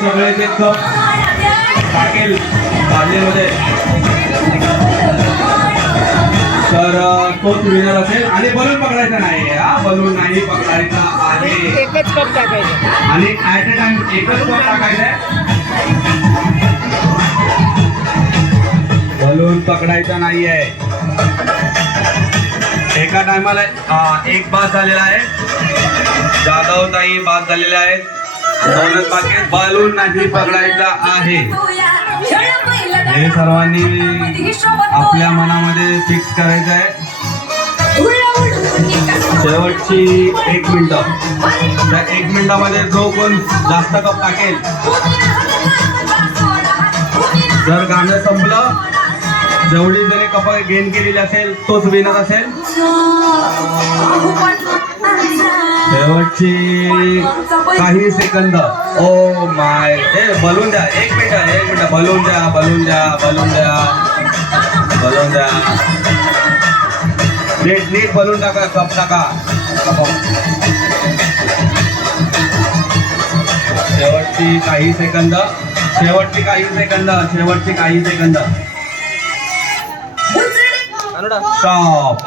सगळे ते कप टाकेल बादलीमध्ये तर तोच विनर असेल. आणि बलून पकडायचा नाही, हा बलून नाही पकडायचा आहे. एकच कप टाकायचं आणि ऍट अ टाइम एकच कप टाकायचा आहे. बलून पकडायचा नाहीये. एका टायमाला एक बाद झालेला आहे. जाधवताई बाद झालेले आहेत. दोनच बाकी आहेत. बलून नाही पकडायचा आहे. हे सर्वांनी आपल्या मनामध्ये फिक्स करायचं आहे. शेवटची 1 मिनिटं. त्या 1 मिनिटामध्ये जो कोण जास्त कप टाकेल, जर गाणं संपलं, जेवढी जरी कप गेन केलेली असेल तोच विनर असेल. शेवटची काही सेकंद. ओ माय, बलून द्या. 1 मिनिट बलून द्या. नीट बलून टाका, कप टाका. शेवटची काही सेकंद. स्टॉप.